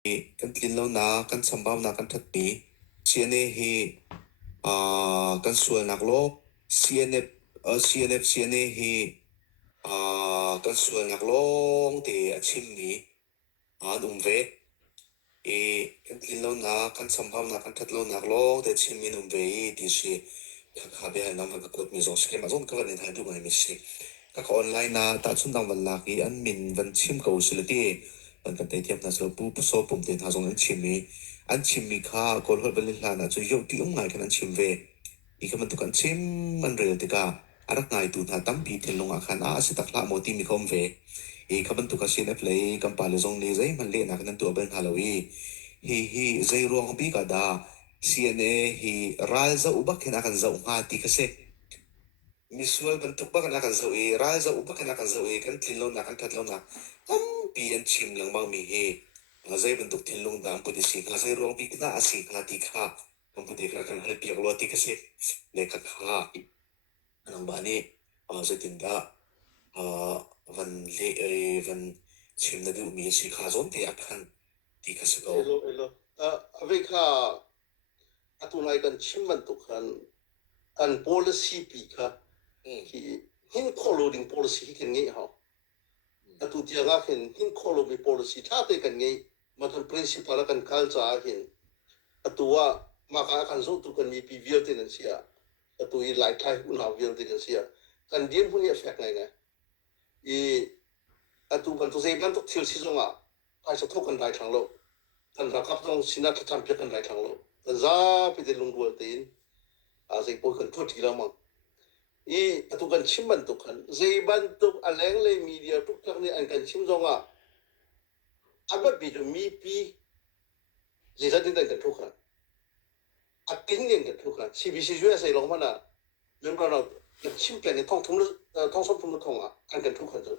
kan tlin lo na kan sambam na kan that pi CNA hi kan sual nak lo CNF CNA hi kan sual nak long te achim ni ve kan tlin lo na kan sambam na kan that lo nak long te chim min ve ti si ka be han nam ka kot mi zo ske ma zon ka van han du mai mi si ka online na ta chun dang van la ki an min van chim ko usilati an kan tai tiap na so pu so pum te na zong an chim mi kha kol hol bel la na chu yo ti ngai kan an chim ve i ka man tu kan chim man rel te ka arak ngai tu na tam pi ten longa khan a si tak la mo ti mi khom ve i ka man tu ka sin play kam pa le zong le zai man le na kan tu ben halawi hi zai rong bi ka da CNA hi ral za ubak kena kan za ha ti ka se misual bentuk ba kan akan zawi ral za ubak kan akan zawi kan tinlo na kan tatlo na pian chim lang bang mi he ngazai bentuk tinlong da ang pudi si ngazai ruang pi na asi na ti kha ang pudi ka kan hal piak lo ti kasi le ka kha anang bani sa tinda van le van chim na du mi si kha zon ti akan ti kasi ko elo ave kha atunai kan chim bentuk kan policy pi kha ki hin following policy kan ngai ha atu tia ga hin following policy tha te kan ngai matan principle kan culture hin atua maka kan zo tu kan mi pi vial te nan sia atu I lai thai una vial te nan sia kan dien pun ya fek ngai ngai I atu kan tu sei ban tu thil si zonga ai sa thok kan dai thang lo kan ra kap tong sinat tham pya kan dai thang lo kan za pi te lung dual tin a sei po kan thot ti la ma I atu kan chim ban tu kan zei ban tu aleng le media tu tak ni an kan chim zonga abat bi tu mi pi zei sa tin kan thok kan ating yen kan thok kan CBC ju sei long ma na leng ra kan chim plan ni thong thum thong som thum thong an kan thok kan tu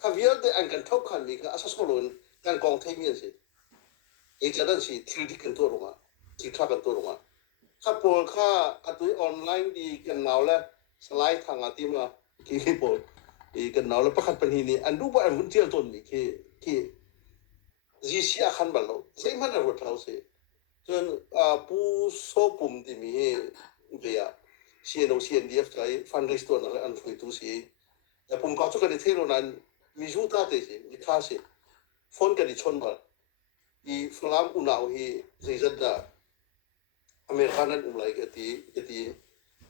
ka vial de an kan thok kan mi ka asa so lon kan kong thai mi si e cha dan si thil di kan to ro ma ti tha kan to ro ma ka pol kha atui online di kan naw la slide thang ati ma ki pol I kan naw la pakhat pan hi ni an du ba an mun tial ton ni ki GC a khan bal lo sei man ro thau se chen pu so pum ti mi he be ya CNDF trai fundraise to na an fui tu si ya pum ka chu ka ni thelo nan mi ju ta te si ni kha se phone ka ni chon ba I flam unau hi zai da American umlai ke ti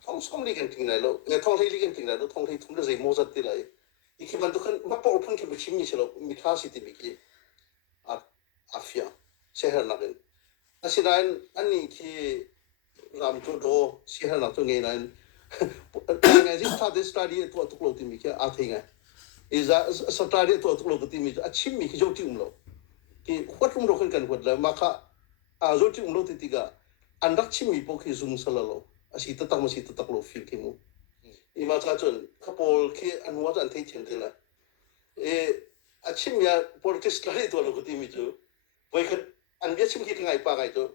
thong som li kan ting lai lo ne thong li kan ting lai lo thong thum da zai mo zat ti lai I ki ban tu kan ma po phun ke bi chim ni chelo mi kha si ti bi ki afia seher na gen asiran ani ki ram tu do seher na tu ngai nan ngai ji ta de study to to lo ti mi ki a thing is a study to to lo ti mi a chim mi ki jo ti lo ki khwatum ro kan khwat la ma kha a zo ti lo ti ti ga andak chim mi po ki zum salalo asi tatak mo si tatak lo feel ki mo ima cha chon kapol ki anwa an thei chen tela achim ya politics study to lo ti mi chu boy khat an bia chim ki ngai pa gai to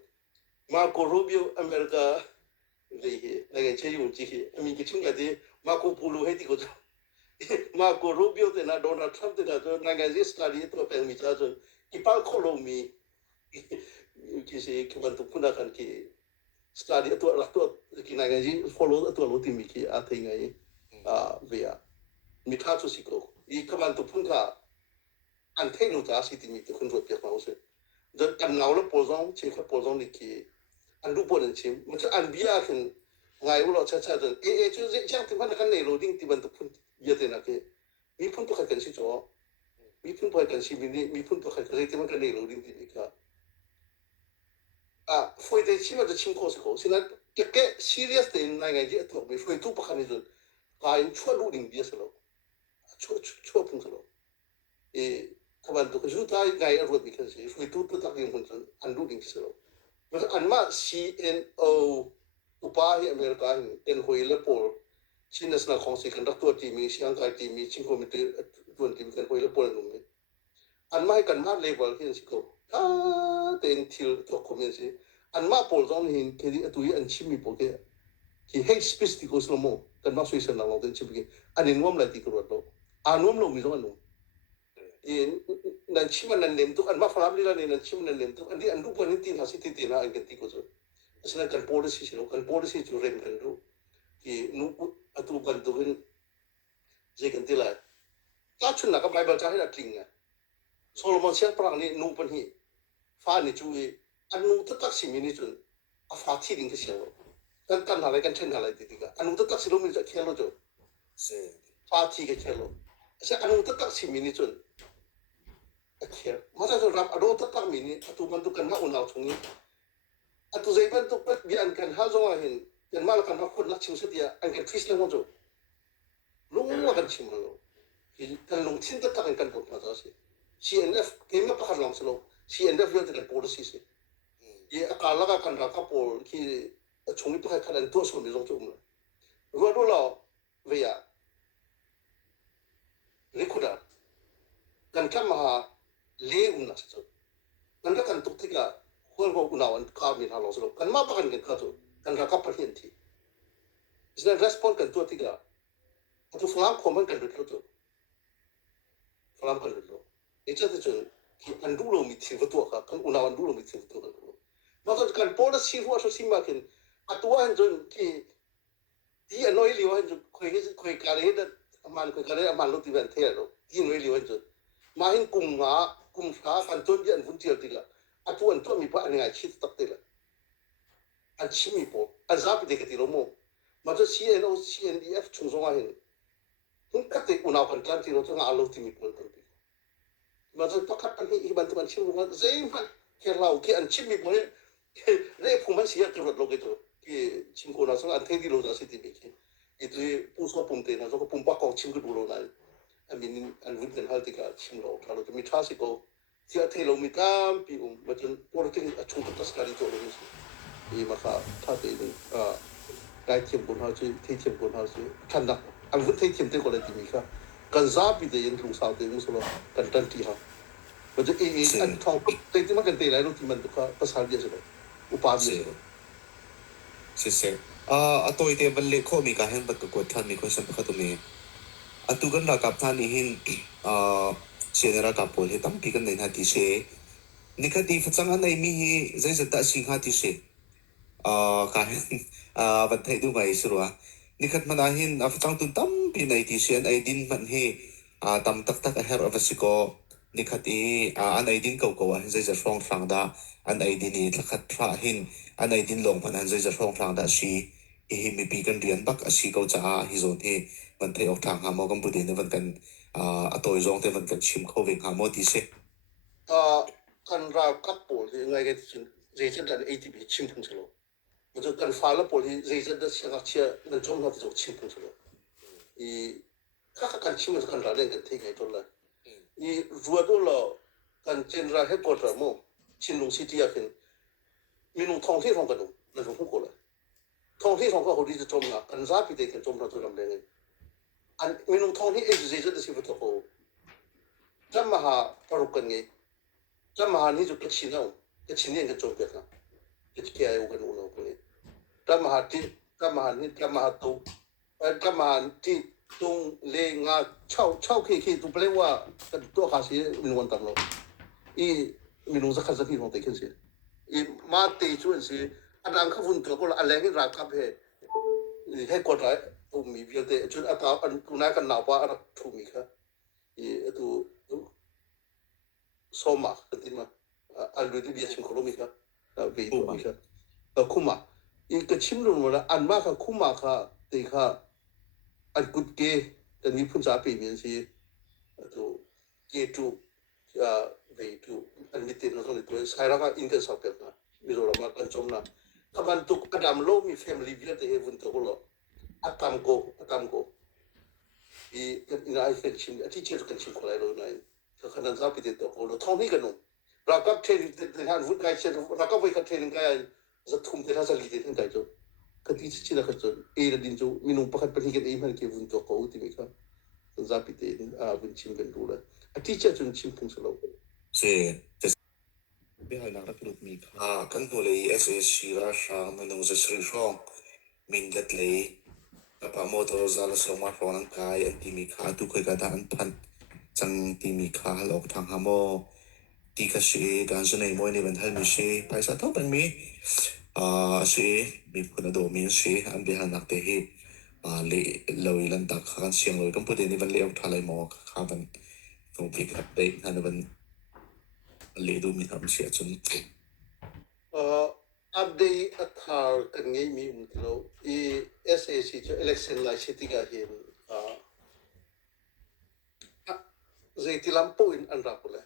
Marco Rubio America le la ga che yu ji ki ami ki chim ga de Marco Polo he ti ko Marco Rubio te na Donald Trump te na to na ga ji study to pe mi cha chon ki pa ko lo mi ki se ki ban to puna kan ki study to la to ki na ji follow to lo ti mi ki a thing ai via mi tha to si ko I ka ban to pun ka an thei no ta si ti mi to kun ro pya ma se de kan naw lo po zong chi kha po zong ni ki an du po den chim mo cha an bia khin ngai lo cha cha de chu ji chang ti ban kan nei lo ding ti ban to pun ye te na ke mi pun to kha kan si cho mi pun po kan si mi pun to kha ka ti ban kan nei lo ding ti mi ka foi de chima de chim ko se ko sina ke serious de na ngai ji to me foi tu pa khani zo ka in chua lu ding dia se lo chua pun se lo kaban to ju ta ngai ro bi kan se foi tu ta ding pun an lu ding se lo but an ma CNO upa hi America en hoi le por China na khong se kan dak to ti mi siang kai ti mi ching ko mi te tuan ti mi kan hoi le por nu me an mai kan ma level hin si ko ten til to community an ma pol zon hin ke di atu an chimi po ke ki hate speech ti ko so mo kan ma suisan na lo den chimi an in wam la ti ko lo an wam lo mi zo anu นั่นชิมันนั่นเล่มตุกอันมาฟลามลีลานี่นั่นชิมันนั่นเล่มตุกอันนี้อันรูปอันนี้ตีนหาสิตีนหาอันกันตีก็จะฉะนั้นกัน policy สิโลกัน policy จุเรมกันรู้ที่นู้อัตุกันตุกันเจกันตีละถ้าชุนนักไบเบิลจะให้นักลิงอ่ะโซโลมอนเชียร์ปรางนี่นู้ปันฮีฟ้านี่จุยอันนู้ตักสิมินี่จุนอาฟ้าที่ดิ่งก็เชียร์กันอะไรกันเช่นอะไรติดกันอันนู้ตักสิโลมิจะเชียร์โลจูฟ้าที่ก็เชียร์โลใช่อันนู้ตักสิมินี่จุนakhir masa tu ram ado tetap mini atu bentukan mak unau chungi atu zai bentuk pet bian kan ha zong ahin dan mal kan hakun nak chim setia an kan twist lang jo lu kan chim lo kan long tin tetap kan ko pa si CNF kema pa long selo CNF yo te policy si ye akala ka kan ra ka pol ki chungi pa ka kan to so mi zong chum lo ro lo ve ya rikuda kan kama le unna so kan kan tuk tika hol ho unawan ka mi ha lo so kan ma pa kan ka to kan ra ka pa hin ti isna respond kan to tika to flam ko man kan ro to flam kan ro e cha de ki an du lo mi ti to ka kan unawan du lo mi ti to kan ma to kan policy hu so si ma kin atwa han jon ki ti anoi li wan jo khoi ka le da aman khoi ka le aman lo ti ban the ro ti anoi li wan jo ma hin kum nga kum kha kan ton bi an vun tial tila atu an to mi pa an ngai chit tak tila an chimi po an za bi de ka ti lo mo ma to CNO CNDF chung song a hin hun ka te una kan kan ti lo to nga alo ti mi po kan ti ma to pakat an hi ban to an chim lo zai man ke lau ke an chimi po re phu man sia ke ro lo ke to ke chim ko na so an the di lo za si ti bi ke itu pu so pum te na so ko pum pa ko chim ku lo na I mean, and we can help the chim lo kalau tu mitra sih ko tiap thelo mitam pi macam politik acung kita sekali tu orang ni maka thade ni gai chim pun harus thei chim pun harus chandak an vut thei chim te ko le ti mi kha kan za pi de yen lu sao te mu so kan tan ti ha macam an thong te ti ma kan te lai lo ti man tu kha pasal dia so upa dia so Sisi atoi te balle ko mi ka hen bat ko than mi ko sam kha tu mi atugan ra kap thani hin senera ka pol he tam pi kan nei na ti se nikati phachang anai mi hi zai zata sing ha ti se ka hen bat thai du ngai surwa nikat mana hin phachang tun tam pi nei ti se ai din man he tam tak tak a her avasiko nikati anai din ko ko zai za rong frang da anai din ni thakat thra hin anai din long man zai za rong frang da si hi mi pi kan rian bak asi ko cha hi zon heมันเทออกทางหาหมอกันบุดีในวันกันตัวจงแต่วันกันชิมเข้าเวงหาหมอดีเสkan ra kap pol hi ngai ke chin reason dan ATP chim thung chalo ma jo kan fa la pol hi reason da sia chia na jom na jo chim thung chalo I ka kan chim kan ra len kan thei kai to la I ruwa do lo kan chen ra headquarter mo chin lung city ya kin mi lung thong thei thong kan na jo hu ko la thong thei thong ka ho ri jo jom na kan za pi de kan jom na jo lam len an mi lung thong hi reason da si fa to ko jam ma ha paru kan ngai Tamahan ni juga Cina, ke Cina yang kecopet lah. Ketika ayah ugan uno punya. Tamahan ni tu, tamahan ti tung le nga chau ke tu pelewa kan tu kasih minuman tamlo. I minum zakat zakat orang tekan sih. I mati cuman sih. Ada angka pun tu kalau alangin rakap he kota tu mi biar deh. Cuman apa gunakan napa ada tu mi kah. I itu Soma ketima already dia chim kolomika beito mika kuma I ke chim lu mala an ma ka kuma ka te ka an kut ke dan ni pun sa pe mian si to ke tu beito an ni te no so ni to sai ra ka in ke sa pe na mi ro ma kan chom na ka ban tu kadam lo mi family bia te evun to lo atam ko I ina I can chim ati che kan chim ko lai lo na kanan zapi de to lo thong ni kan no rakap training de han vut kai chen rakap vai ka training kai za thum de sa li de kai jo ka ti chi na ka jo e la din jo minung pakhat pa hi ke e man ke vun to ko ti mi ka zapi de vun chim kan du la a ti cha chun chim phung so lo se be hai nak rak mi kan ho le SSC ra sha manung za sri rong min dat le pa mo to za la so ma ron kai an ti mi kha tu kai ka da an phan จังตีมีคาหลอกทางฮามอตีกษีการจะในมวยในบรรทัดมีเชไปสัตว์ต้องเป็นมีเชมีคนอโดมีเชอันเบียหันนักเตะเลลอยลันตักขันเสียงลอยก็พูดในบรรเลวทะเลหมอกข้าบันตรงพิกัดเตะฮันบันเลดูมีทำเสียจน อัปเดตอัตรากันไงมีมุดแล้วSAC จะ election ไลน์สิติกาเห็นใจที่ลำพูนอันรักกูเลย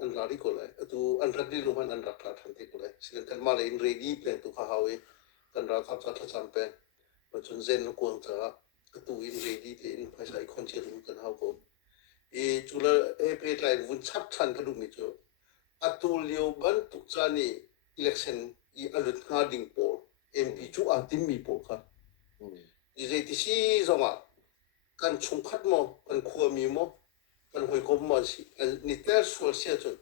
อันรักดีกูเลยตัวอันรักดีรู้มันอันรักทันทีกูเลยสิ่งที่มาเลยอินเรดีเพลงตัวข้าวเออันรักขับจัดจำเป็นมาจนเซนกวนจะตัวอินเรดีที่อินภาษาอีกคนเชื่อรู้กันเขากูจุลเป็นไลน์วุ้นชับชันกันดูมิจูอัตุเลียวบันตุกจานี่ election อันรุ่นห้าดิ่งโพล MP จูอันติมีโพลค่ะใจที่ซีจงอ่ะกันชงคัดมั้งกันขัวมีมั้งกันหอยกบมั้งสิอันนี่แต่ส่วนเสียจน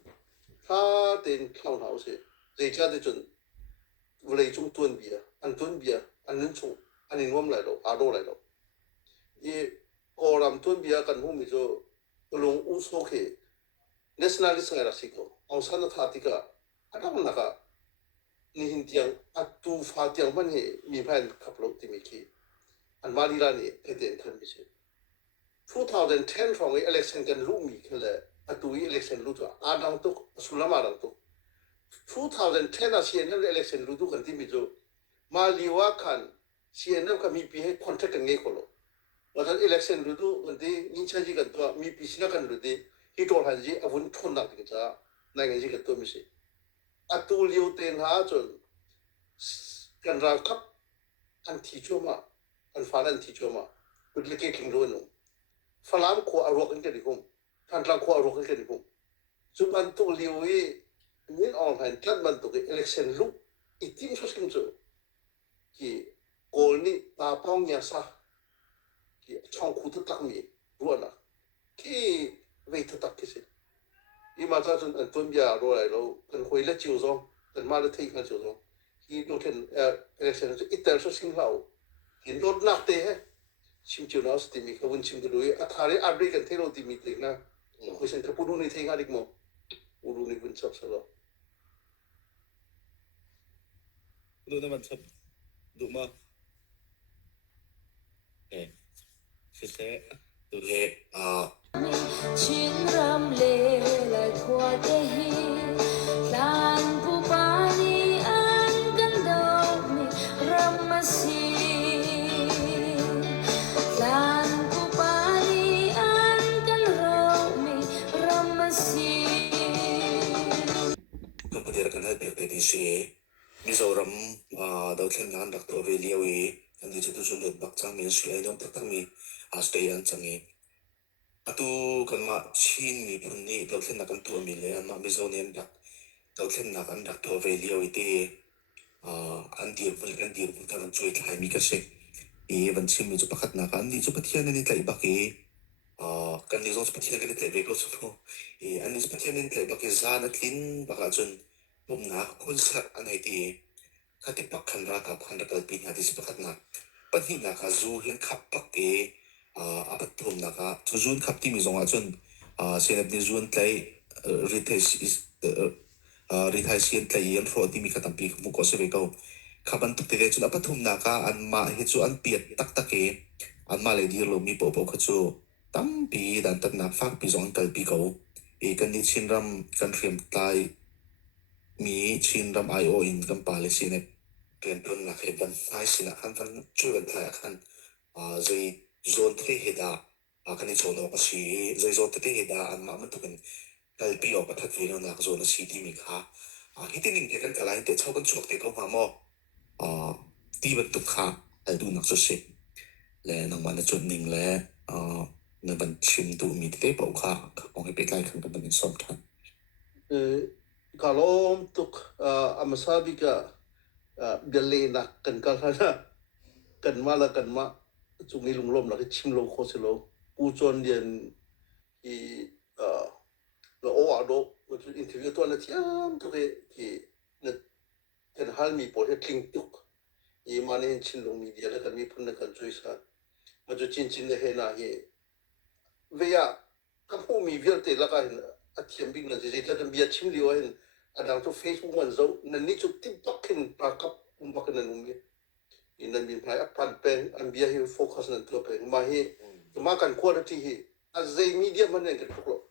ถ้าเดินเข้าหน้าสิใจจ้าเดินจนเวลาจงต้นเบียอันต้นเบียอันนั้นชงอันนี้ว่าไม่หรอกอารมณ์ไรหรอกก่อนต้นเบียกันหูมิจูลงอุศกเ nationalist ไงล่ะสิก็องศาหน้าที่ก็อันนั้นนักนี่หินเตียงอัตตูฟ้าเตียงมันมีแผนขับรถที่มีขี้อันมาลีลานี่เดินขึ้นไปสิ2010ของelection กันรู้มีขึ้นเลยอัตตูelection รู้ตัวอาดังตุกสุลามาดังตุก2010อ่ะ CNN election รู้ตัวกันที่มีจูมาลีว่ากัน CNN ก็มีปีให้ contact กันไงคนละว่าถ้า election รู้ตัวกันที่นิชาจีกันตัวมีปีสินะกันรู้ที่ที่ตัวหันจีอาวุธทนนักที่จะนั่งกันจีกันตัวไม่ใช่อัตุเลียวเต็นหาจนกันรักครับอันที่ชัวมาอันฟ้าอันที่ชัวมาอุดเล็กเก่งรู้นุ่มฟ้าล้ำขวาอารมณ์กันดีกุมท่านรักขวาอารมณ์กันดีกุมจุบันตุเลียวมีนออนไลน์จัดบันตุก election ลุกอีทีมสุดขึ้นจู่ที่โกลนี่ตาป้องยาซาที่ช่องคูตุตักมีรู้นะที่เวทตักกิสิอีมาจากจนอันต้นยารู้อะไรเราเป็นคุยเล็กจิ๋วซองเป็นมาเล็กที่กันจิ๋วซองที่เราเห็นelection จะอีเตอร์สุดสิ่งเราเห็นรถนักเตะชิมจิ๋วน่าสติมีเขาวันชิมกันด้วยอัฐารีอัปเดตกันที่เราที่มีตินะคุยเส้นที่พูดนี่ที่งานอีกมั้งพูดนี่วันชับสลบ ดูน้ำมันชับดูมาคือเซ่ดูเฮChin ram le lai khwa te hi lan pu pani an kan dau mi ram ma si lan pu pani an kan rau mi ram ma si ก็พอดีกันให้เด็กๆที่เสียมิโซรัมดาวเทียมงานดักตัวเวลียวอันนี้จะดูจนเด็กบักจังมีเสียยองตักตั้งมีสเตียนจังอะตูกันมาชินมีปุ่นนี่ดาวเทียมนักกันตัวมีเลยอันมามิโซเนียนดักดาวเทียมนักกันดักตัวเวลียวที่อันเดียร์บุลกันเดียร์บุลกันช่วยทายมีกระเซวันชิมมีจุดประคัดนักอันนี้จุดประเทียนนี่ไต่บักกันนี่ต้องจุดประเทียนกันไต่เบกสุดอันนี้จุดประเทียนนี่ไต่บักซานัดลินบักจนผมนะคุณสักอันไหนที่ขัดปักขันรักกับขันรักกับปีนี้ที่จุดประคัดนักปัญหานักจูเห็นขับปักอาบัดผมนักจูนขับที่มีสองจนเซนบนิจูนไต่รีเทสรีไทเซียนไต่ยันโรที่มีขัดตั้งปีมุกอสเวกเอาขับันตุกเตะจนอาบัดผมนักอันมาเฮจูอันเปียตักตักอันมาเลยดีโลมีปอบขจูตั้มปีดันตัดนักฟักปีสองกันปีเขากันนี่ชินรำกันเรียมไตมีชินรำไอโออินกันปาเลสิเนเรียนต้นนักเห็นกันไอสินะขันกันช่วยกันไทยขันใจโซนเทเฮดากันนี่โซนออกสิใจโซนเทเฮดาอันมามันตุกันกันปีออกมาทักเวนักโซนสีที่มีค่าฮิตินิงเด็กันกันไลน์เตะเช่ากันชกเตะเขามาหม้อที่มันตุกค่าไอดูนักสุดเสกและนังมันจุดนิ่งและในบัญชีดูมีที่ได้บอกค่ะของให้ไปไล่ขันกับบัญชีสอบทันkalau untuk Amasabiga Galena kan kalana kan mala kan ma sungi lunglom lagi chimlo khoselo pujon dian I lo oado waktu interview tu anak tiam tu ke na kan hal mi por he kling tuk I mana chinlong media kan mi pun kan cuisa maju cincin he na he veya ถ้าผู้มีเวียนเตละกันอาเทียมบิ๊กนั่นจะจะเบียชิมเลียวเห็นอันดังตัวเฟซบุ๊กมันเรานั่นนี่จุดที่ตักเห็นปากกับบักนั่นมีอินนั้นมีพายอัพพันเป็นอันเบียให้โฟกัสนั่นตัวเป็นมาให้มากันควรที่อาใจมีเดียมันเนี่ยกันทุกข์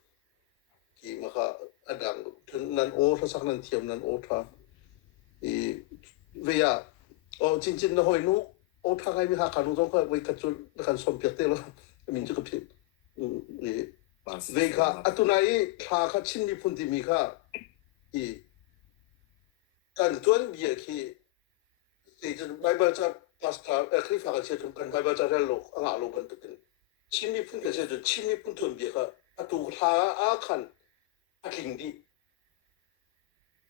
ที่มาค่ะอันดังนั้นโอ้ถ้าสักนั้นเทียมนั้นโอ้ท่าอีเวียโอ้จริงๆนะหอยนุโอ้ถ้าใครมีหาการนุต้องก็ไว้กันจุดกันสมเปียเตแล้วมินจะกับพี่นี่ เวกาอัตุนัยทาคัชินมีพุนติมีค่ะอีกันจวนเบียคีที่จะไบเบิลจะพาสตาคริฟากันเชื่อถึงกันไบเบิลจะเรียนโลกอ่างโลกันตุกันชินมีพุนกันเชื่อถึงชินมีพุนทุนเบียค่ะอัตุทาอาคันอักิงดี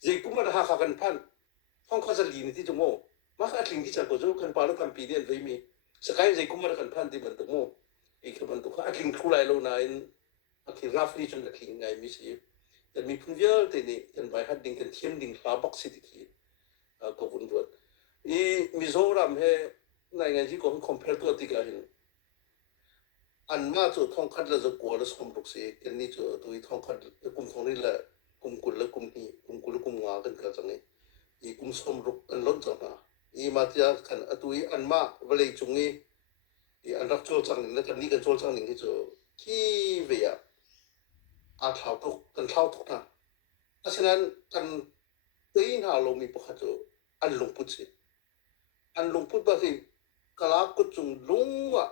เจกุมาดาฮากันพันห้องข้าจะลีนที่จมูกมาอักิงดีจากกุจูกันปาลกันปีเดียนไว้มีสกายเจกุมาดากันพันที่มันตุโมอีกมันตุค่ะอักิงทุไลโลนายอาราฟลีจนกิงไงมิสิแต่มีพุ่งเยอะแต่นี่กันไปหัดดิ่งกันเทียมดิ่งลาบักสิทธิก็วุ่นวายอีมิโซรามเฮในงานที่ก็คอมเพลตัวติกาหินอันมาจุดท่องคัดแล้วจะกลัวแล้วสมบุกเสียกันนี่จุดตัวท่องคัดกลุ่มท่องนี่แหละกลุ่มกุลและกลุ่มนี้กลุ่มกุลและกลุ่มงากันกันจังนี้อีกลุ่มสมรุกกันล้นจังนะอีมาที่กันตัวอันมาเวลาจุงนี้อีอันรักโจจังนี่แล้วกันนี่กันโจจังนี่ที่จุดที่เวียอาเท้าตุกกันเท้าตุกนะเพราะฉะนั้นกันตีนหาลงมีปกติอันลงพุทธิอันลงพุทธบางทีกลากุจุงลุงวะ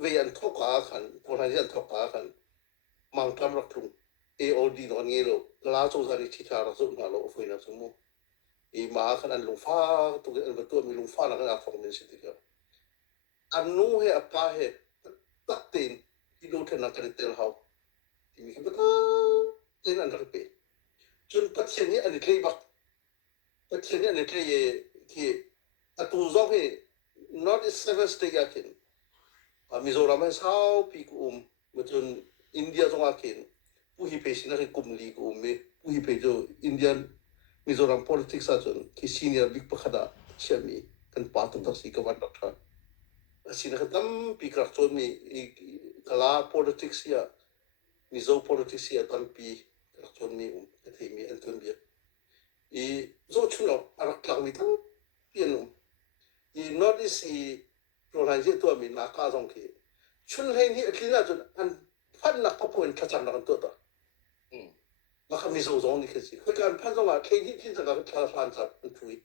เวียนทอกาขันคนไทยยันทอกาขันมังทำรักลุงAOD นอนเงี้ยโลกลาโจซาริทิชาระสุนหาโลฟุยนะสมมุอีมาขันอันลงฟ้าตุกอันประตูมีลงฟ้านักอาฟงเนสิติกาอันนู้นเหอป้าเหตัดตีนที่ดูเทนักการเตลเฮาที่มีขึ้นมาเล่นอันดับเป็นจนปัจจุบันนี้อันนี้เลยบักปัจจุบันนี้อันนี้เลยที่อัตุจงให้ North East Seven State อาคินมิโซรามให้สาวปีกุมมาจนอินเดียจงอาคินผู้ฮิเพชินะให้กลุ่มลีกุมมีผู้ฮิเพจอินเดียนมิโซราม politics อาจนที่ senior big ประคดาเชื่อมีกันปาตุตักสิกวันดักท่าสินะตั้มปีกรักจนมีกลา politics ยามิโซ politics ยาตั้มปีกรักจนมีที่มีอันตุนเบียอีโซชุนเอาอารักหลังมีตั้งเปลี่ยนอี North East โปรไลเจตัวมีนักการส่งที่ชุนให้นี่ที่น่าจะอันพันนักพบกันขจัดนักตัวต่อมาคำมิโซจงนี่คือสิคือการพันต้องว่าแค่ที่จะการทานจับมันช่วย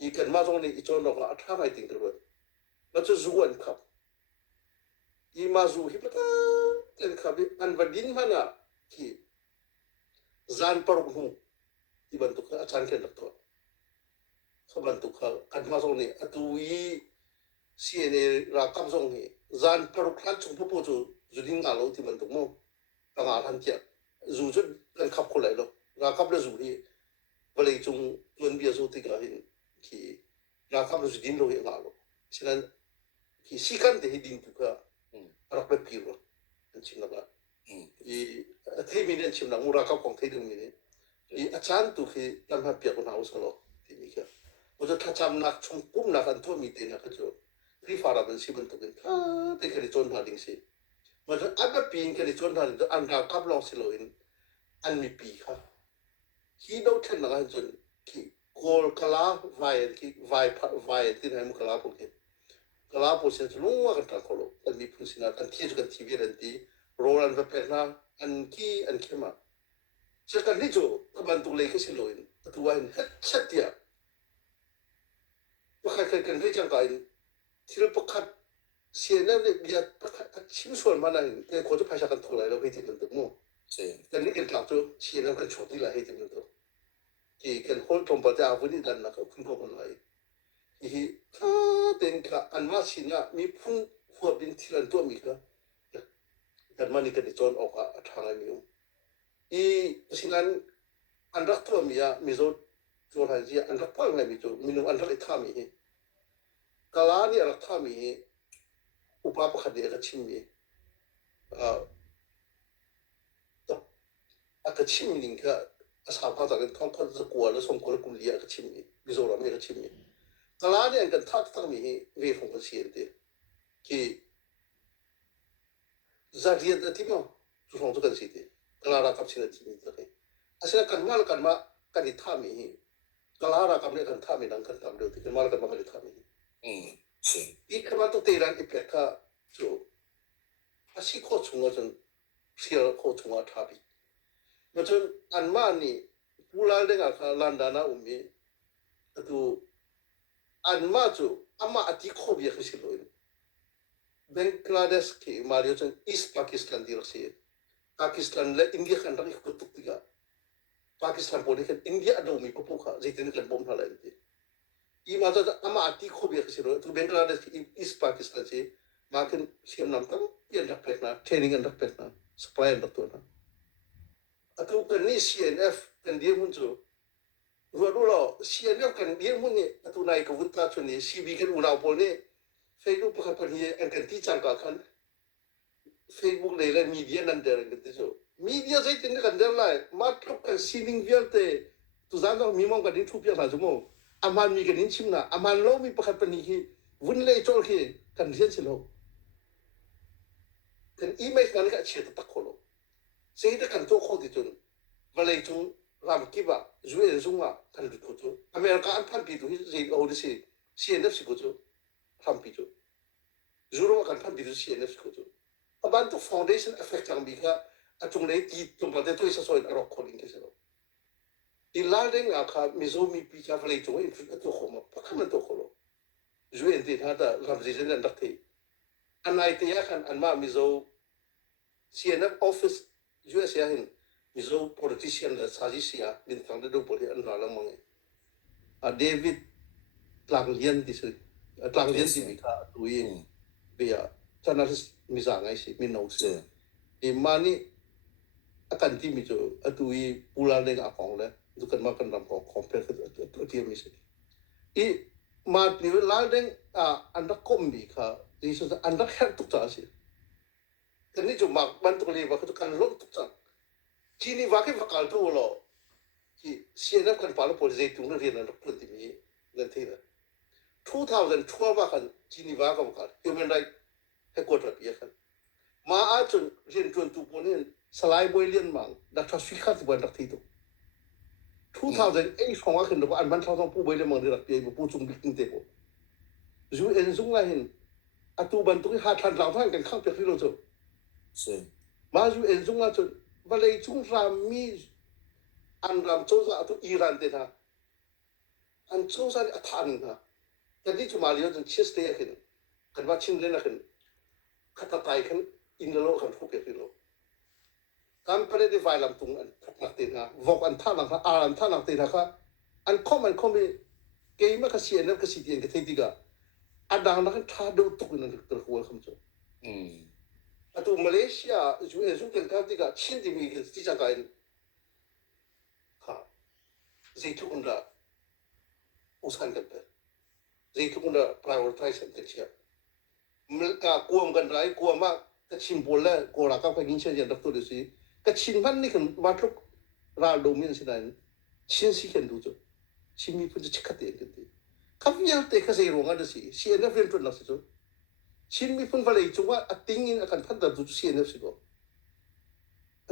อีกันมาตรงนี้อีจนเราก็อัฐาไม่ติงกันเลยแล้วจะรู้อันครับอีมารู้ฮิปตาเอ็นครับอันวันดินมันอ่ะที่จานปรุงหูที่บรรทุกอาจารย์เขียนหลักตัวเขาบรรทุกเขากันมาตรงนี้อัตุยเสียในรักคำทรงนี้จานปรุงคลัดชงพระพุทธจุดิงกาโลที่บรรทุกมั่งต่างทันเจียรู้จุดกันขับคนไหนหรอกรักขับแล้วรู้ที่เวลาจงจวนเบียร์สุติกาหินที่รักขับแล้วจุดินโลเหงาโลฉะนั้นที่สิกันเดียดินทุกข์รักแบบพิโรอันชิมนักละอีเทมินอันชิมนักมุรากับของเทดึงมินอีอาจารย์ตุคือตั้งแต่เปียกคนเอาสโลที่นี่ครับว่าจะถ้าจำนักชงกุ้มนักอันทั่วมีเตนักก็จะรีฟาราบันสิบันตุกันแต่แค่จนหาดิ่งสิมันจะอันแบบปีนแค่จนหาดิ่งอันรักขับลองสิโลอินอันมีปีครับที่เราเช่นนักจนที่โกลคลาไวที่ไวที่ไหนมุขลาพวกนี้กลาพูดเช่นลุงว่ากันตะโคโลอันมีพูดสินะอันที่จะกันทีวีรันตีโรลันแบบนั้นอันที่อันเข้ามาเช่นกันนี่จูก็บรรทุกเลยก็สิโลอินตัวเองเฮ็ดชัดเดียว่าใครกันได้จังกันที่เราประคัดเสียนั่นเนี่ยอยากประคัดชิ้นส่วนมาหน่อยแต่คนจะพายชักกันถูกเลยเราไปที่มันตัวมั่วแต่นี่กันกลับตัวเสียนั่นกันชดที่ไรให้ที่มันตัวที่กันคนตรงปัจจัยอาวุธนี่ดันนะครับคุณพ่อคนไรที่ถ้าเต็นกับอันว่าสินะมีพุ่งหัวดินที่ลันตัวมีก็กันมานี่กันจนออกทางอะไรมีอยู่อีสินั้นอันรักตัวมีอะมีโซโจรหายจีอันรักพังอะไรมีโจมีนุ่มอันรักท่ามีกาลานี่รักท่ามีอุปาปะคดีก็ชิมมีก็ชิมมีก็อาสาพาจากกันท่องคนจะกลัวแล้วส่งคนละกลุ่มเลี้ยก็ชิมมีโซรามีก็ชิมมีกลาเนี่ยกันทักตั้งมีเวฟของคนเสียนเดียที่ zariat ati mo tu song tu kan siti kalara kap sina ti ni tare asina kan mal kan ma kan ithami hi kalara kam ne kan thami nang kan tam de ti kan mal kan ma kan ithami是 i kan ma to te ran i pekha chu asi kho chunga jon sia kho chunga thabi ma jon an ma ni pula de ga kha landana umi tu an ma chu ama ati kho bi khisi lo Bangladesh ki Mario jon East Pakistan di raksi Pakistan le India kan rak ikut tiga Pakistan boleh kan India ada umi kupu kha jitin kan bom thala ini I mata ama ati kho bi khisi lo tu Bangladesh ki East Pakistan si makin siam nam tam yan dak pekna training an dak pekna supply an dak tu na atu kan ni CNF kan dia muncul Rulo CNF kan dia mun ni atu nai ka vunta chuni CB kan ulau pol ni Facebook pakai pergi angkat ticang kan Facebook le media nan der gitu so media saya tindak kan der lah matruk kan sining biar te tu zangan mimong kan ini tupiak lah semua aman mi kan ini cimna aman lo mi pakai pergi vun le col ke kan dia selo kan image kan kat cerita tak kolo saya itu kan tu kau itu balai tu ram kiba jual zunga kan itu tu Amerika an pan pitu saya awal si CNF si kutu ram pitu Zuru akan pan bidu CNF kutu Abantu foundation effect ang bika at yung naiti tumpal dito isa soil rock calling kasi no. Ilaleng aka mizomi pika pala ito ngayon ito ko mapakaman to ko lo. Zuyen din hata ramzizin ang dakti. Anay tiyakan anma mizo CNF office US yahin mizo politician na saji siya bintang na doon poli ang nalang mga. David Langlian di sa Langlian di bika tuwin biya journalist misangay si minong si imani akan ti mijo atui pulan deng akong le itu kan makan ram ko compare ke dia misi I mat ni la deng anda kombi ka isu anda her tu ta si kan ni jo mak bantu le ba kan lo tu ta kini wa ke bakal tu lo ki siena kan palo polisi tu na rian anda pun ti mi nanti 2012 kan kini wa ka bakal human right headquarter dia kan maacun rin tuan tu ponin salai boilian mang dak trafficat buat dak itu 2008 phong akan dapat an ban thau pu boilian mang dak pia pu chung bikin te ko zu en zung lain atu ban tu ha than lao than kan khang pe lo zo是 ma zu en zung la chu balai chung ram mi an ram cho za atu Iran te na an cho za athan na kan ni chu ma liyo chen chis te kan kan ba chin le na kan kata tai kan indalo kan fuke filo company di file lam tung an nak tin ha vok an tha lang ha an tha lang tin ha ka an kom be ke ma ka sien ka si tien ke thei diga adang na kan tha do tuk na ter ko kham cho atu Malaysia ju kan ka diga chin di mi ti cha ka ha zaitu unda usan ka pe zaitu unda prioritize an te mereka kuam kan rai kuama kecil bola korak apa ingin saja doktor desi kecil man ni kan matruk rado min sinan chin si kan dujo cimi pun cekat ya gitu kami yang teka saya ruang ada sih CNF yang tuan nasi tu cimi pun balai cuma atingin akan pada dujo CNF sih kok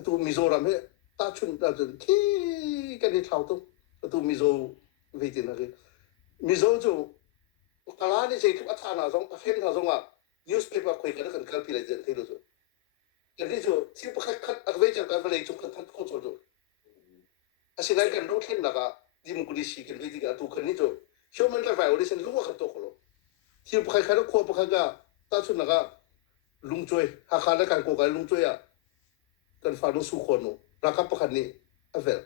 atau Mizoram he tachun ki kan dia tahu tu atau Mizo vetin lagi Mizo tu kalau ni saya tu athana zong afen ha zong newspaper koi kan kan kalpi lai jen thilo so jadi jo si pakhat khat akwe jang ka balai chung kan that ko so jo asinai kan do khen naga democracy kan ri ga tu kan ni jo human rights violation lu ka to ko lo si pakhat khat ko pakhat ga ta chu naga lungchoi ha kha la kan ko ga lungchoi ya kan fa do su ko no ra ka pakhat ni avel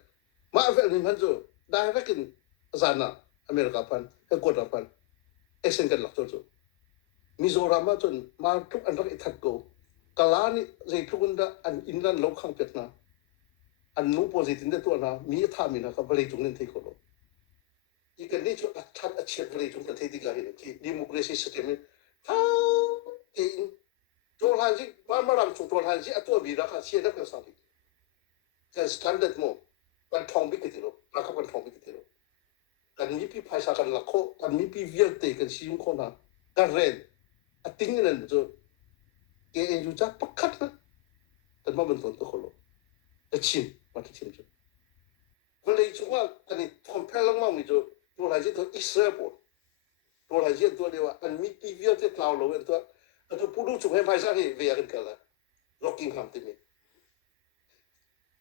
ma avel ni man jo da ra kin zana America pan ko ta pan action kan lak to jo Mizoram chun ma tuk an rak ithat ko kalani zai thukunda an inlan lo khang petna an nu positin de to na mi tha mi na ka balai chung nen thei ko lo I kan ni chu athat a chet balai chung thei ti ga hi ki democracy system ha in to han ji ma ram chu to han ji a to bi ra kha sia na ka sa bi kan standard mo kan thong bi ki lo ra ka kan thong bi ki lo kan mi pi phaisa kan lakho kan mi pi vial te kan si yung ko na kan ren ating nan jo ke en ju ja pakhat na กันมาเป็นต้นตัวคนละชิมมาที่ชิมจุวันเลยจุว่าอันนี้ทอมเพลลังมั่งมีจุตัวอะไรที่ตัวอิสราเอลตัวอะไรที่ตัวเดียวอันมีปีเวียที่คลาวโลเวนตัวอันตัวผู้ดูจุให้ภายใต้เวียกันกันละล็อกกิ้งคำที่มี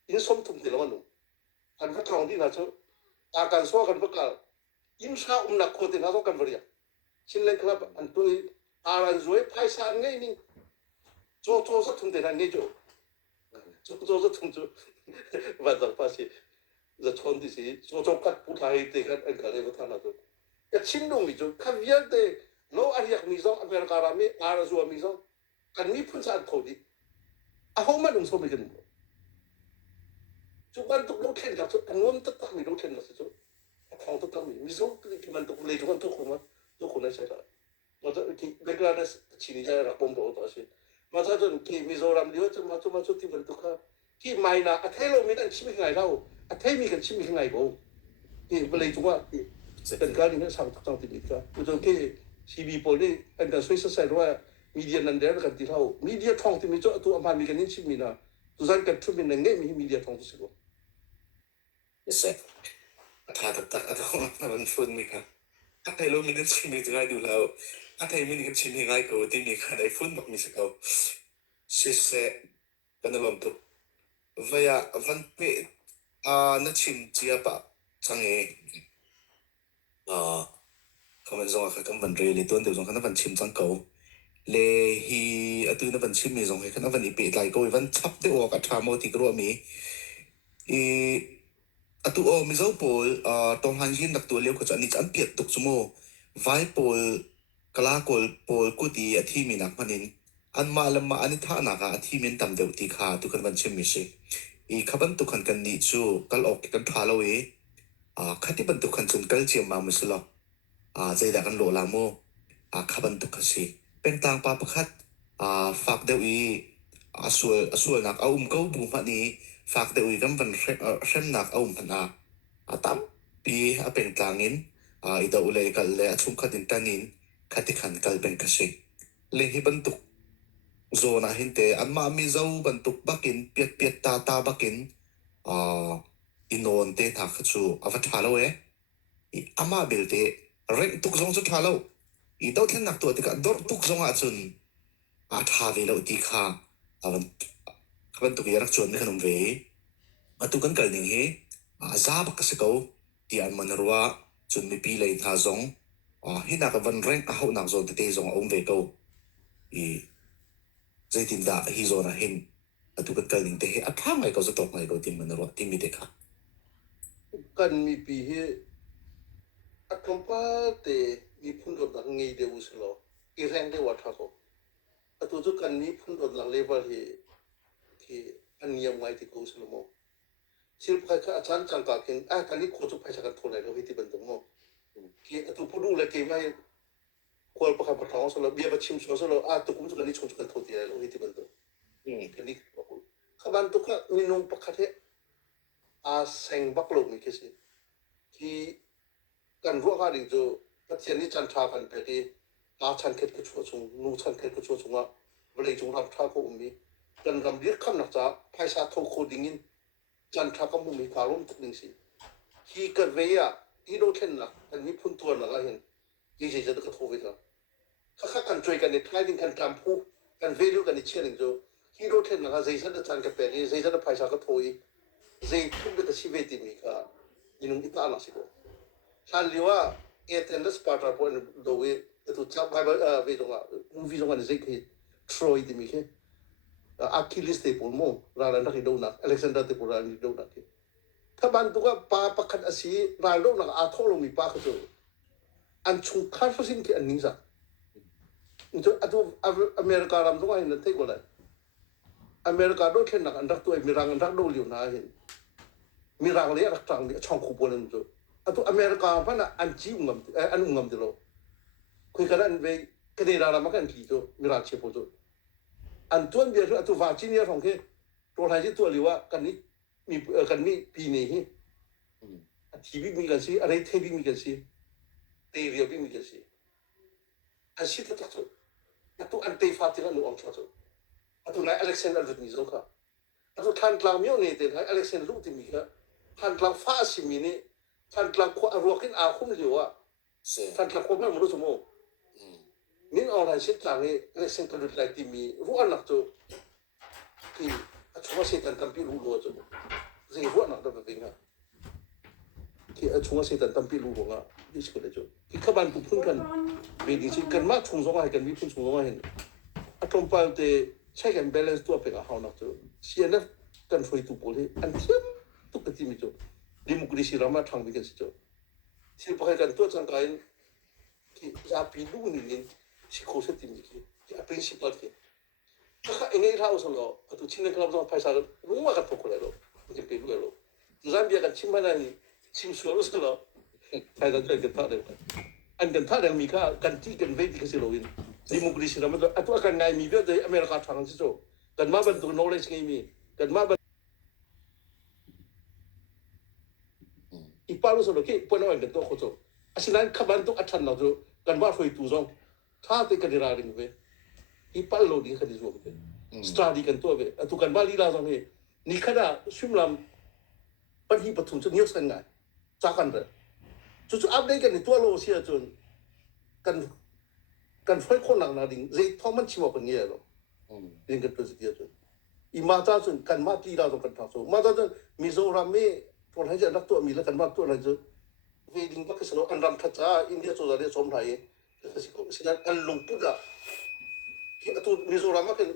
อินสมทุมที่เราหนุ่มอันพักทองที่น่าจะอาการสวากันพักกันอินชานักโคติน่าต้องกันบริยาชินเล่นครับอันตัวอารันจวยภายใต้ไงนี่โจสักทุมที่นั่นไงโจสักทุมจุวันสักพักสิจะชนที่สิโจกัดผู้ไทยตีกันอันกันเลยก็ท่านนั่นตัวแต่ชินนุ่มมีจุข้าเวียนเตโลอาริยักมิซองอเมริการามีอารันจวยมิซองกันมีพื้นฐานเขาดีอาเขามาดุงสมัยกันจุกันตุกโลเคนกับจุอันนู้นตัดตั้งมีโลเคนนะสิจุทองตัดตั้งมีมิซองที่มันตุกเลยจุกันทุกคนได้ใช่ไหมมาจากที่เบกลาเนสชินิจารับผมบอกตัวสิมาจากที่มิโซรัมเดียวจะมาจากที่บรรทุกค่ะที่ไม่นะอัฐเอโลมีกันชิมิไงเราอัฐเอมีกันชิมิไงบ่ที่เวลาจุว่าเป็นการที่สั่งทุกอย่างที่ดีค่ะอุจจาระซีบีโพลีอันนั้นสวยสดว่ามีเดียนันเดียร์กันที่เรามีเดียทองที่มีตัวอันพันมีกันนี่ชิมินะตัวนั้นกันทุ่มเป็นเงี้ยมีเดียทองตัวสิบ่ Yes sir ถ้าตัดต้องมันฟุ้นมีค่ะถ้าไทยรู้มีกันชิมมีง่ายดูแล้วถ้าไทยมีกันชิมง่ายก็ที่มีค่ะได้ฟุ้นบอกมีสักเอาสิเสกันลมตุว่าวันเปิดนัดชิมเจียบะจังเอเขามันส่งให้กันวันเรียนตัวเดียวส่งให้กันวันชิมจังเก่าเลยฮีตัวนั้นวันชิมมีส่งให้กันวันนี้เปิดไลน์ก็วันชับได้ออกกับทามอติกรัวมีตัวมิเจ้าพอลตรงหันหินนักตัวเลี้ยวก็จะนี่จะอันเปียดตุกสมอไว้พอลกลากอลพอลกุฏิที่มีนักมันนินอันมาลมาอันนี้ท่านักที่มีตั้มเดียวที่ขาตุกันวันชิมมิเชขบันตุกันกันนี่จูกัลออกกันทาโลเอขัดที่บันตุกันจนกัลเจียมามุสลอใจดักกันโลลาโมขบันตุกันสิเป็นต่างปาปะคัดฝากเดียวส่วนนักเอาเขาบุญมันนี้ฝากเดียวกันวันเช่นนักเอามันตั้มปีเป็นต่างนินอีดาวเลยกันเลยชุ่มขัดินตันินขัดที่ขันกันเป็นกสิเลยให้บันตุกโซนหินเตอันมามีเจ้าบันตุกบักินเปียดตาบักินอินโอนเตนักจูอาวัตฮาโลอามาเบลเตเร่งตุกซงสุดฮาโลอีดาวที่นักตัวที่กันดอร์ตุกซงอาจุนทาเวลาตีข้าวันตุกยารักชวนไม่ขนมเวตุกันกันนี่ซาบักสเกาที่อันมันรัวจนมีปีเลยท่าซงฮินักวันเร่งเอาหนักซงเตะซงเอาเวเกาใจตินดาฮิโซนาหินตุกันกันนี่เตะทำไงก็จะตกไงก็ที่มันรัวที่มีเด็กค่ะกันมีปีเฮอัตมปาเตมีพุ่นรถหลังงี้เดียวสิโลอีแรงได้วัดทักก็ตัวจุกันมีพุ่นรถหลังเลเวลที่อันนี้ยังไงที่กูสิโลโมศิลปะอาจารย์จังกังกันนี้โคจุไปสักตัวไหนเราที่เป็นตัวโมที่ตัวผู้ดูเลยที่ไม่ควรประคับประคองสโลเบียบชิมสโลตัวกูจุกันนี้ชงจุกันตัวที่เราที่เป็นตัวกันนี้ขบันตุกมีนงประคับเซงบักโลมีแค่สิที่กันรู้กันดิจูก็เทียนนี้จันทรากันไปที่ชันเกิดก็ชัวชงนูชันเกิดก็ชัวชงว่าเวลาจงรับท่าก็มีกันรำเรียกคำนักจ้าภายชาโทโคดิ้งินจันทราก็มุมีการุมตุกนิ่งสิที่เกิดเวียที่โดนเข็นหนักอันนี้พุ่นตัวหนักอะไรเห็นยิ่งจะต้องกระทบไปจ้ะข้ากันช่วยกันในท้ายดิ้งกันกำพูกันเวลูกันในเชื่อหนึ่งจูที่โดนเข็นหนักใจฉันจะจันกับเป็นใจฉันจะภายชาก็โถยใจทุ่มเด็กชีวิตที่มีก็ยินดีต้อนรับสิโกฉันเรียกว่าเอเธนส์ปาร์ตาร์พอยน์ดูเวตุจับไปเวทงามูฟี่จงกันเซ็กที่ทรอยที่มีแค่อะคิลิสเตปุลโมราลันนักฮิโดนักอเล็กซานดราเตปุลราลันฮิโดนักถ้าบันทุกว่าปาปักขัดอาศัยราลันโดนักอาทอลมีปากก็จะอันชุงคาร์ฟซินที่อันนี้สักนี่อันตัวอเมริกาลำตัวเห็นนั่นเท่าไหร่อเมริกาโดนแค่นักอันรักตัวมีรังอันรักโดนเลี้ยวนาเห็นมีรังเลี้ยรักจังเลี้ยช่องคูบอลนั่นจ้ะอันตัวอเมริกาพันอันจีอุงมอันอุงมเดโลคุยกันอันเวกเดราลามากันกี่จ้ะมีรังเชื่อพอจ้ะอันตัวเบียร์อันตัววาจิเนียของแค่ตัวไทยที่ตัวเรียกว่ากันนี้มีปีนี้ทีวีมีกันสิอะไรเทวีมีกันสิเตวีมีกันสิอันสิทธิ์ตัวอันตัวอันเตฟาติกันหนูอังชอบจ้ะอันตัวไหนอเล็กซานดราดูนี่จ้ะค่ะ atu than tlang myo ne te hai election lu ti mi ka than tlang fa si mi ni than tlang ko rokin a khum liwa 是 than tlang ko ma mu su mo 嗯 nin online sit tlang ni election to like ti mi ru an nak to ki a chuma se tan tam pi lu lo cho zi ru an nak da ba nga ki a chuma se tan tam pi lu lo nga ni shi ko le cho ki ka ban pu phun kan be ding si kan ma chung song hai kan mi phun chung song hai a tom pa te check and balance ตัวเป็นเอาหนักจ้ะเสียนะกันไฟตุโปเลยอันเทียมตุกติมิจ้ะดิมุกริสิรามาทางวิกันสิจ้ะที่พอให้กันตัวจังกันที่ยาปีลูนี่นี่สิโคเสติมิกี้ที่ principal ที่ถ้าเองไงท่าอุสโลอ่ะตุชินเนกรับต้องไปสักรู้ว่ากันพกเลยหรอมันจะเป็นรู้เลยหรอจัมเบียกันชิมมาได้ชิมสวนอุสโลไปกันเจอกันท่าเดียวอันกันท่าเดียวมีค่ากันที่กันเวทีกันสิโลวิน demokrasi ramai tu, atu akan ngai mi dari Amerika thang situ, kan ma bentuk knowledge ngai mi, kan ma bentuk ipalu solo ke pun orang bentuk kau tu, asinan kaban tu acan nak tu, kan ma foi tu zong, thah te kan diraring be, ipalu ni kan dijual be, study kan tu be, atu kan ma lila zong ni, ni kada sumlam, panhi betul tu niat sangat, cakan be, tu update kan itu lo sia tu, kanไฟคนหลังนาดิงเรื่องท้องมันชิวเป็นเงี้ยหรอเรื่องกันตัวสิ่งเดียวจนอีมาจ้าจนกันมาตีเราต้องกันทางโซ่มาจ้าจนมิโซรามิตอนให้จะรักตัวมีแล้วกันมาตัวอะไรจนเวดิงก็คือสโลอันรำทัจ้าอินเดียโซดาเรียสมไทยก็สิสิ่งนั้นอันลงปุ๊บอะที่ตัวมิโซรามิเป็น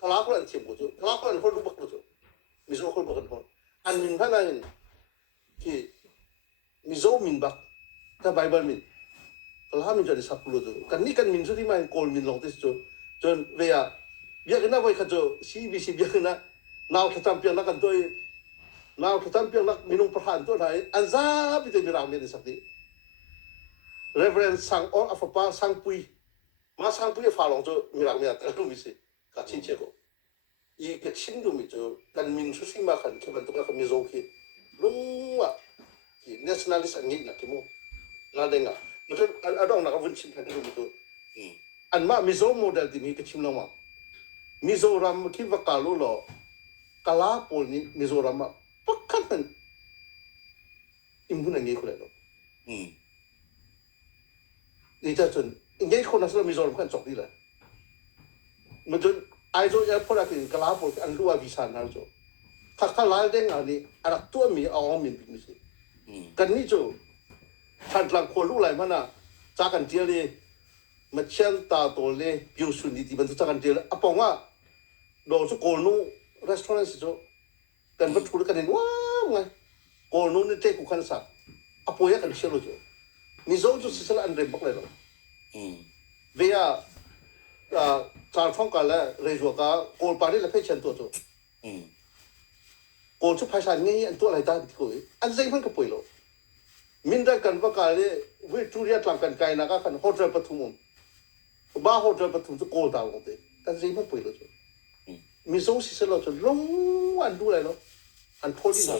ทลาคนอันเทียมกูจูทลาคนอันคนรู้บักกูจูมิโซคนบักกันคนอันมินพันนั้นที่มิโซมินบักถ้าไบเบิลมินkalau kami jadi 10 tu, kan ni kan min suri main kol min long tes tu, jon via biar kena boleh kajo CBC biar kena nau ketampiang nak kan tu, nau ketampiang nak minum perhan tu dah, anzab itu mirang ni sakti. Reverend sang or apa sang pui, mas sang pui falong tu mirang ni atas tu misi, kacin ceko. I kacin tu mitu kan min suri makan kebantu kan kami zoki, luar, nasionalis angin nak kemu, ladengah. Betul, ada orang nak buncin kan itu betul. Anma Mizo model di ni kecil nama. Mizoram kita kalau lo kalapol ni Mizoram pakat kan imbun angin kulai lo. Ini macam ingin kau nasihat Mizoram kan cokli lah. Macam aizo ya pun akan kalapol kan luar bisa nal jo. Kakak lain dengan ni anak tua mi awam mi mesti. Kan ni jo. ท่านกลางคนรู้อะไรมั้งนะจากกันเดียวเลยมาเชื่อตาตัวเลยบิวสุนีที่มันจากกันเดียวเลยอ่ะปองว่าโดนสุโกนูร้านอาหารสิโจกันวัตถุกันเห็นว้าวไงโกนูนี่เจ้ากุขันสักอ่ะป่วยกันเชื่อรู้โจมิโซจุสิสละอันเร็มบักเลยหรอเวียจารฟ้องกันแล้วเรื่องว่าโกลปารีแล้วเพื่อเชิญตัวโจโกลชุบภาษางี้อันตัวอะไรได้ที่คุยอันเซ็งมันก็ป่วยหรอมินได้กันว่าการเลยวิทูเรียตลังกันไกลนักกันโฮเทลปฐุมบ้าโฮเทลปฐุมจะโกลดาวน์เตะแต่จริงมันป่วยแล้วจ้ะมิโซซิสเราจะลงอันดูอะไรเนาะอันโพดีนะ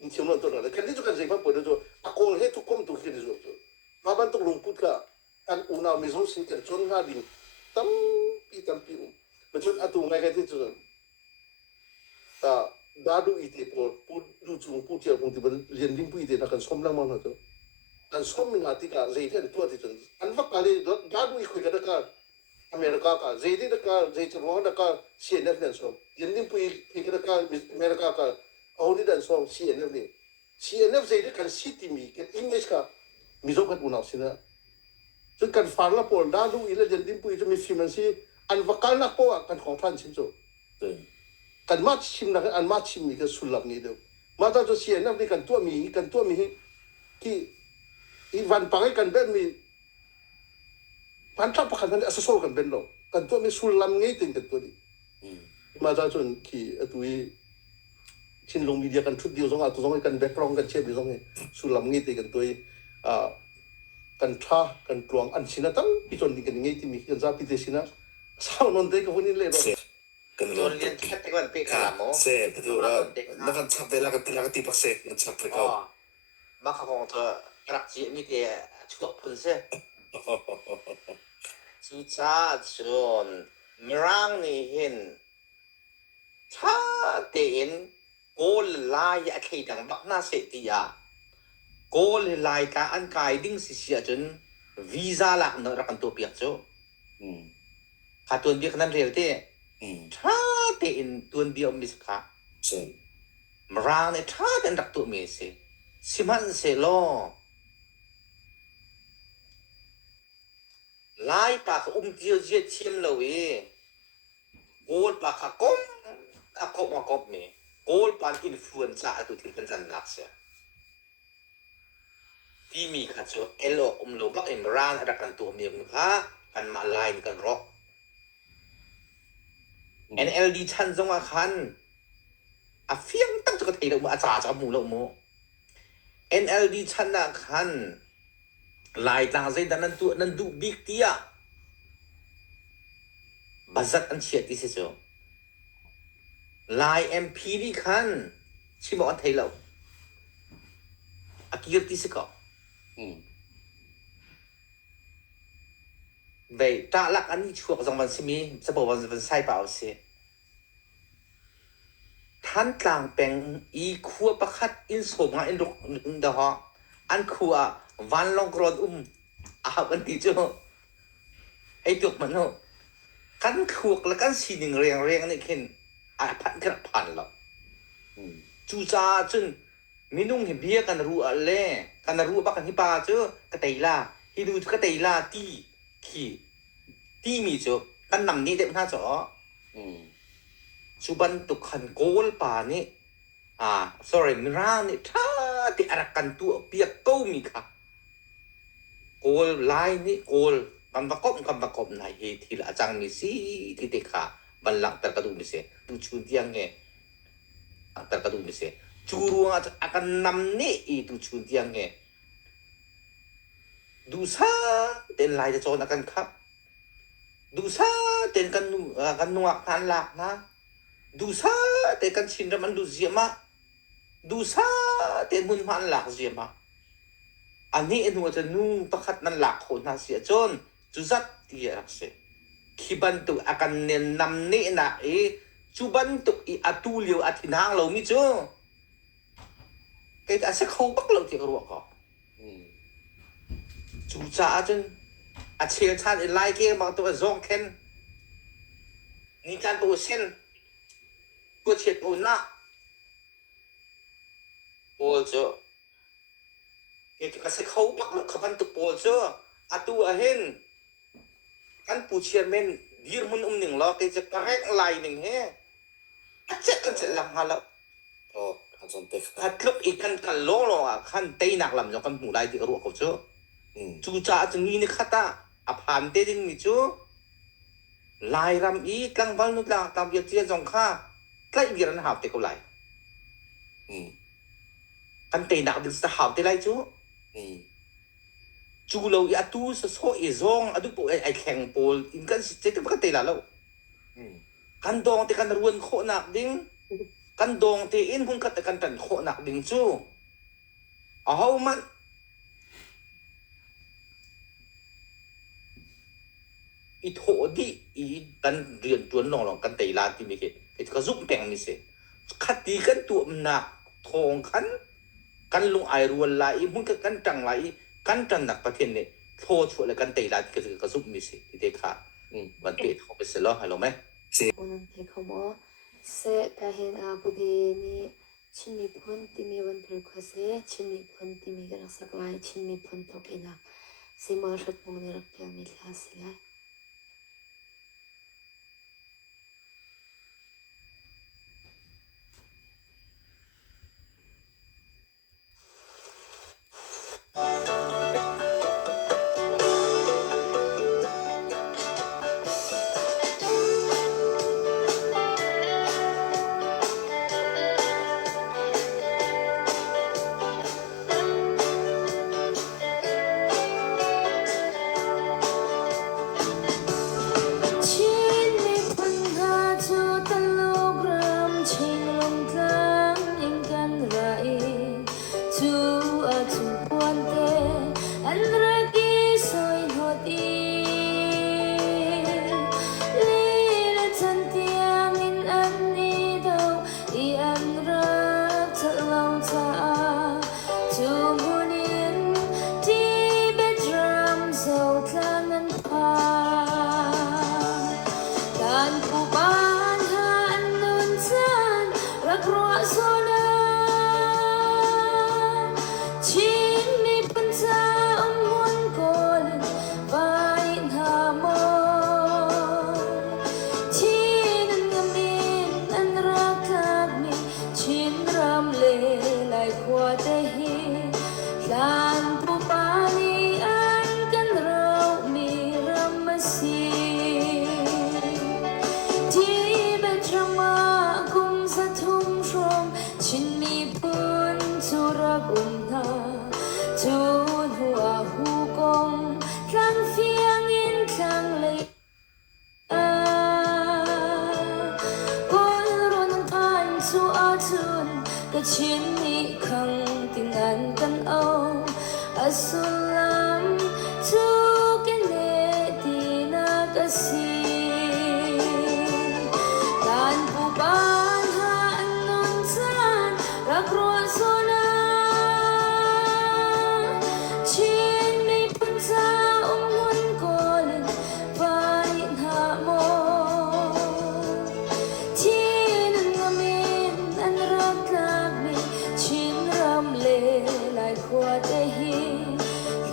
นี่เชื่อมันตัวนั้นแค่นี้จะกันจริงมันป่วยแล้วจ้ะอะโกลเฮทุกคนตัวแค่นี้จ้ะมาบันตุลงพุทธะอันอุณามิโซซิกันจนหาดิตั้มปีมันจนอะตัวไงกันที่จ้ะdadu ite por lu chung pu tia pung ti ban lian ding pu ite na kan som lang mang na to kan som min ati ka zei the tu ati chun an va ka le dadu i khoi ka ka America ka zei de ka zei chung da ka CNF den som lian ding pu i ka ka America ka audi den som CNF ni CNF zei de kan city mi kan English ka mi zo kan unaw sina chun kan far la por dadu i le lian ding pu i mi fi man si an va ka na po kan khong than chin zoกันมาชิมนะอันมาชิมมีกันสุดหลับนี้เดียวมาตอนจะเสียนั่นนี่กันตัวมีที่อีวันปังให้กันเป็นมีพันทับประกันนั้นอสโซกันเป็นหรอกกันตัวมีสุดหลับงี้ติงกันตัวนี้มาตอนจนที่ตัวชินลงมีเดียกันชุดเดียวสองตัวสองกันแบ็คกรองกันเชื่อมสองสุดหลับงี้ติงกันตัวกันท่ากันกลวงอันชินะตั้งปีจนนี่กันงี้ที่มีกันซาปีเตชินะสาวนนเด็กคนนี้เลยหรอตัวเรียนแค่วันปีกาโม เซ่ก็ดูแล้วกันชับเวลากันตีปักเซ่กันชับไปเขามาขบวนเธอรักจีมีแต่ชุดพุ่นเซ่สุดท้ายจนมรังนี่เห็น ถ้าเต็นโกลลายอะใครดังบักน่าเสียทีอะโกลลายกาอันกายดิ้งสิเสียจนวีซ่าหลักเนอะรักันตัวเปียกโจ อืม ขาตัวเบียกนั้นเรียลเต้ อืม ถ้าเต็นตัวเบียมิสค่ะ ใช่ มรางเนี่ยถ้าเต็นรักตัวเมสสิมันเสโลลายปากเดียวเจียเทียมเลยโกลปากก้มอะกบมากบเมโกลปากอินฟลูเอนซ่าตัวที่เป็นจันลักเสียที่มีข้าโจเอโลโลบักเอ็มรางรักกันตัวเมียมึงค่ะกันมาไลน์กันรอก NLD ชันจงอาคันอาเฟียงตั้งจุกตีเราอาจารย์จะมูเราโม NLD ชันอาคันลายต่างใจดันนั้นดูบิ๊กเตียบัจัดอันเชียที่เสียลาย MP นี่คันชิบอกอันไทยเราอากิรติสกอ อืม เวตาลักอันนี้ช่วงสองวันสิมีจะบอกวันใส่เปล่าเสียท่านต่างเป็นอีขัวประคัดอินสมงานอินรุกอินเดาฮะอันขัววันลองกรอนอาวันที่เจ้าไอ้ตัวมันเนาะกันขวกแล้วกันสีหนึ่งเรียงนี่เห็นพันกระพันหรอก อืม จูจ้าจนมีนุ่งเห็นเบี้ยกันรู้อะไรกันรู้บักกันที่ป่าเจ้ากระเตยล่าฮิดูกระเตยล่าที่มีเจ้ากันนำนี้เด็กน่าจะ อืม สุบันตุขันโกลป่านี่sorry มิรานี่ถ้าที่อารักกันตัวเปียกก็มีค่ะโกลไลน์นี่โกลกันประกอบนายเฮทีละจังมีสิที่เด็กค่ะบันลังแต่กระดูมิเสดูชุนที่ยังไงแต่กระดูมิเสจูรัวakan nam ni ituชุนที่ยังไงดูซาเต็นไลน์จะโจนakanครับดูซาเต็นกันนวกทันหลักนะดูซาเต็นกันชินมันดูเสียมาดูซาเต็นมุนมันหลักเสียมาอันนี้เอ็นหัวจะนู่ประคัดนั้นหลักคนน่าเสียจนจุจัดที่รักเสียคิบันตุakanเน้นนำนี่นะจุบันตุอีอัตุเลียวอัตินางเรามิจูcái đã sẽ không bắt lâu thì có ruộng có อืม chủ trả chân chia chan in lai kia mà tôi zong ken ni chan tôi sen tôi chết ổn na bol cho cái sẽ không bắt lâu kapan tu bol cho tu ahen kan pu chairman dir mun ning lo cái correct lai ning he chết kan sẽ làm halau พออันสนเต็ก lúc ít kan lo kan tây nạc làm cho kan mù lai thì có ruộng có chứ อืม จูจ่าจึงนี่ขัดผ่านเตดิ้งมิจูลายรำอีกังวันนุลาตามเบียดเจียจงข้าใกล้เบียรันหาบเตกุไล อืม กันเตนักดิสหาบเตไลจู อืม จูเราอีอาตูสโซอีซงอดุปุไอแข่งโปลอินกันเจตมันก็เตละแล้ว อืม กันดองเตกันรวนโคนักดิ้งกันดองเตอินหุ่นกัดกันตันโคนักดิ้งจูเอามันอีโถดิอีดันเรียนตัวนองหลงกันเตลาที่มีเหตุก็ซุ่มแปงมิเสขัดดีกันตัวหนักทองกันลงไอรวนไหลมุ่งกันจังไหลกันจังหนักประเทศเนี่ยโทษช่วยแล้วกันเตลาที่ก็ซุ่มมิเสที่เด็กค่ะวันเป็ดเขาไปเสร็จแล้วให้เราไหม 오늘 대커모 세 가hen 아부게니 친미폰 띠미원 별과세 친미폰 띠미가락 사과이 친미폰 톡이나 시마르트 몽네락 펴밀라슬라 chuan hua hu kong tlang phiang in tlang lei Kol ron pan chu a chun ka chin ni khang ting an kan au asulam chu ke ne ti na ka si tan pu ban ha an non san rak ro so na chin mi pun sa hun kolin vai ha mo chin ngamin an rak lak mi chin ram le lai khwa te hi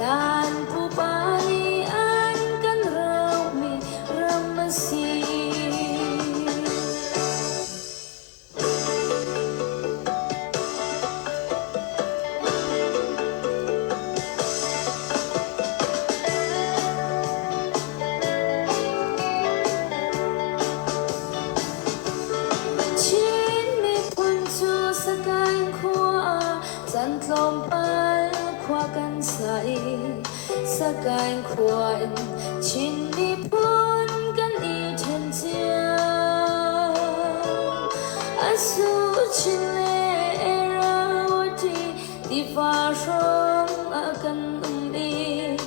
lan pu pa ni an kan rau mi ram si Chin mi pun chu sa kain khua chan tlom pal khua kan sai sa kain khua in chin mi pun kan I then chia asu chin le era oti di fa shong a kan I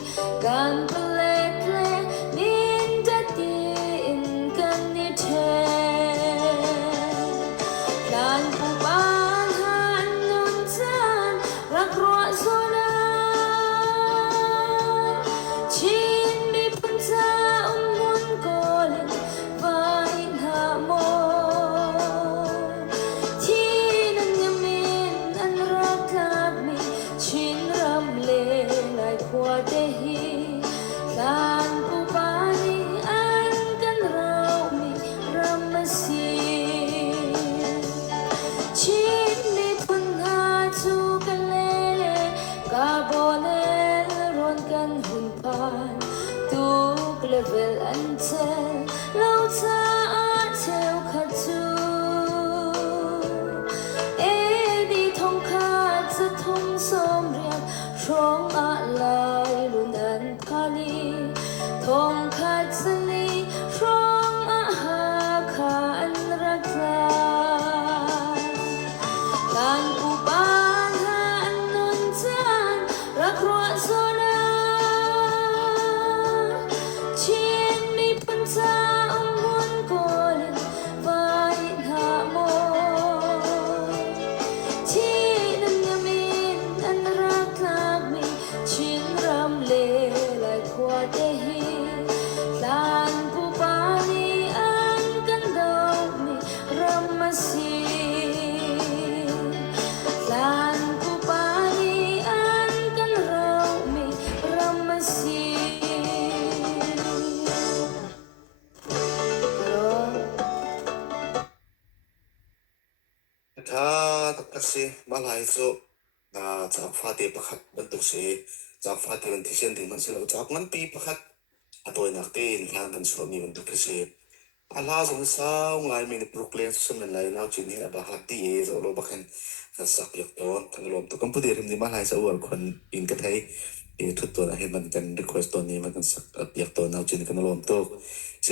kan plet le min ta ti in kan ni the Lan pu ban han nun san rak ro so na chin mi pun sa mun kolin vai ha mo chin an yamin an rak lak mi chin ram le lai khwa te hi lan pu pa ni an kan rau mi ram si Chin mi pun ha chu kan le ka bonel ron kan hun pan tu level an tel lo cha a cheu kha chu e di thong kha cha thong som rian rong a lai lun an phali thong kha chani rong a ha kha an rak la Lan pu ban han nun chan rak ro so na chin mi pun sa hun kolin vai ha mo chin an yamin an rak lak mi chin ram le lai khwa te hi lan pu pa ni an kan dau mi ram si Lan pu pa ni an kan rau mi ram siถ้าตักกะสิมาหลายสุจากฟ้าเตปะขัดบรรทุกเสจากฟ้าเตมันที่เช่นถึงมันเสลาจากงั้นปีปะขัดตัวนักเต้นทางกันสวมีบรรทุกเสอาลาสงสาวงายมีในบรุกเลนสมัยไหนเราจีนี่บะขัดที่เอโซโลบะขันกันสักยกต้นกันลมตัวกัมพูเดียร์ที่มาหลายสาวคนอินกันไทยทุกตัวนะเห็นมันกันรีเควสตัวนี้มันกันสักยกต้นเราจีนี่กันลมตัว